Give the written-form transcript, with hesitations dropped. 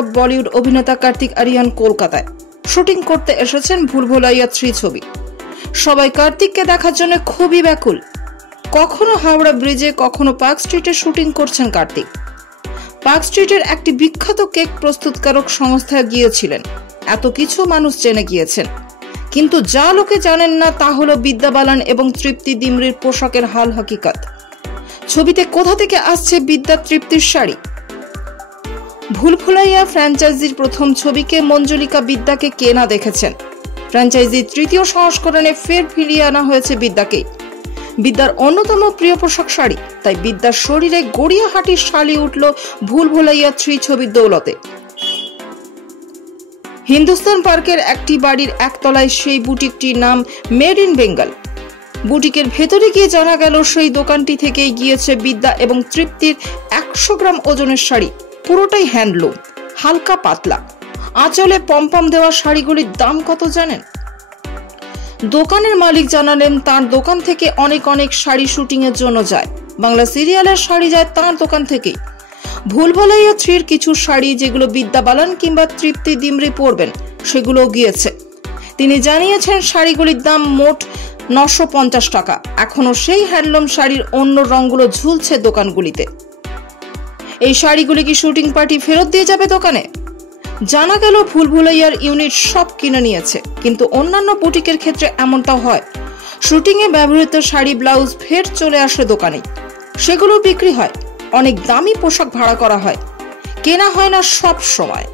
Top Bollywood অভিনেতা কার্তিক আরিয়ান কলকাতায় shooting করতে এসেছেন ভুলভুলাইয়া 3 ছবি। সবাই কার্তিককে দেখার জন্য খুবই ব্যাকুল। কখনো হাওড়া ব্রিজে, কখনো পার্ক স্ট্রিটে শুটিং করছেন কার্তিক। পার্ক স্ট্রিটের একটি বিখ্যাত কেক প্রস্তুতকারক সংস্থায় গিয়েছিলেন। এত কিছু মানুষ জেনে গিয়েছেন, কিন্তু যা লোকে জানেন না তা হলো বিদ্যা বালান এবং তৃপ্তি ডিমরির পোশাকের হাল হাকিকত। ছবিতে কোথা থেকে আসছে বিদ্যা তৃপ্তির শাড়ি? ভুলভুলাইয়া ফ্র্যাঞ্চাইজির প্রথম ছবিকে মঞ্জুলিকা বিদ্যাকে কে না দেখেছেন। ফ্র্যাঞ্চাইজির তৃতীয় সংস্করণে ফের ফিরিয়ে আনা হয়েছে বিদ্যাকে। বিদ্যার অন্যতম প্রিয় পোশাক শাড়ি, তাই বিদ্যার শরীরে গড়িয়াহাটির শালি উঠল ভুলভুলাইয়া 3 ছবির দৌলতে। হিন্দুস্তান পার্কের একটি বাড়ির একতলায় সেই বুটিকটির নাম মেড ইন বেঙ্গল। বুটিকের ভেতরে গিয়ে জানা গেল সেই দোকানটি থেকেই গিয়েছে বিদ্যা এবং তৃপ্তির 100 গ্রাম ওজনের শাড়ি। পুরোটাই হ্যান্ডলুম, হালকা পাতলা। আঁচলে পমপম দেওয়া শাড়িগুলির দাম কত জানেন? দোকানের মালিক জানালেন তার দোকান থেকে অনেক শাড়ি শুটিং এর জন্য যায়। বাংলা সিরিয়ালের শাড়ি যায় তার দোকান থেকেই। ভুলভুলাইয়া 3 কিছু শাড়ি যেগুলো বিদ্যা বালান কিংবা তৃপ্তি ডিমরি পরবেন, সেগুলো গিয়েছে। তিনি জানিয়েছেন শাড়িগুলির দাম মোট 950 টাকা। এখনো সেই হ্যান্ডলুম শাড়ির অন্য রঙগুলো ঝুলছে দোকানগুলিতে। এই শাড়িগুলি কি শুটিং পার্টি ফেরত দিয়ে যাবে দোকানে? জানা গেল ভুলভুলাইয়ার ইউনিট সব কিনে নিয়েছে, কিন্তু অন্যান্য বুটিকের ক্ষেত্রে এমনটাও হয়। শুটিং এ ব্যবহৃত শাড়ি ব্লাউজ ফের চলে আসে দোকানে, সেগুলো বিক্রি হয়। অনেক দামি পোশাক ভাড়া করা হয়, কেনা হয় না সব সময়।